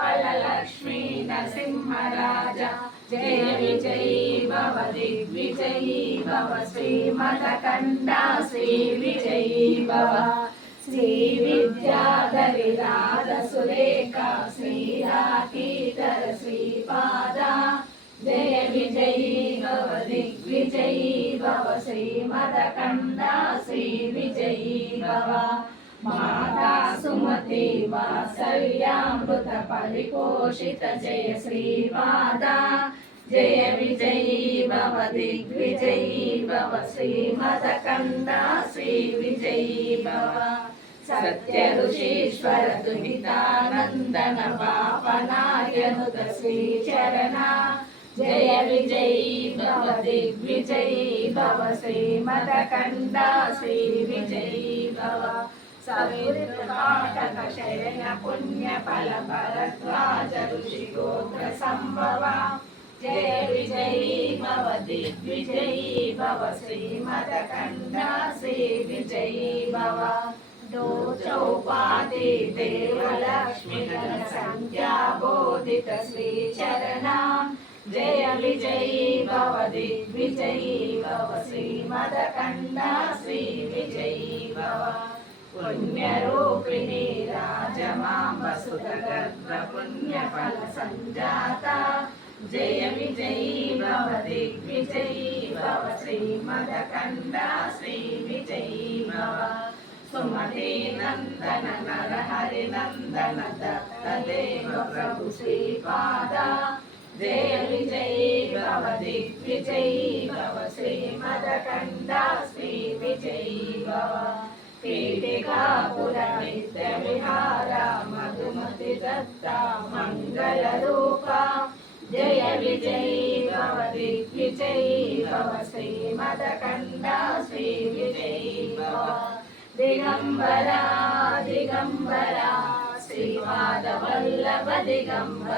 फललक्ष्मी नरसिंहराजा जय विजयी भव दिग्विजयी भव श्रीमदकण्डा श्री विजयी भव श्री विद्याधरी राधसुरेखा श्रीराकीधर श्रीपादा जय विजयी भव दिग्विजयी भव श्रीमदकण्डा श्री विजयी भव माता सुमति वात्सल्यामृत परिपोषित जय श्रीपादा जय विजयी भव दिग्विजयी भव श्रीमदकण्डा श्री विजयी भव सत्य ऋषीश्वर दुहितानन्दन पापनायनुत श्रीचरणा जय विजयी भव दिग्विजयी भव श्रीमदकण्डा श्री विजयी भव सवितृकाटक शयन पुण्य फल भरद्वाज ऋषिगोत्र संभवा जय विजयी भव दिग्विजयी भव श्रीमदकण्डा श्री विजयी भव दो चौपाति देवलक्ष्मी संज्ञा बोधित श्रीचरणा जय विजयी भव दिग्विजयी भव श्रीमदकण्डा श्री विजयी भव पुण्यरूपिणी राजमाम्ब सुतगर्भ पुण्यफल संजाता जय विजयी भव दिग्विजयी भव श्रीमदकण्डा श्री विजयी भव सुमति नंदन नरहरि नंदन दत्त देव प्रभु श्रीपादा जय विजयी भव दिग्विजयी भव श्रीमदकण्डा श्री विजयी भव पीठिकापुरनित्य विहारा मधुमति दत्ता मंगल रूपा जय विजयी भव दिग्विजयी भव श्रीमदकण्डा श्री विजयी भव दिगंबरा दिगंबरा श्रीपादवल्लभ दिगंबरा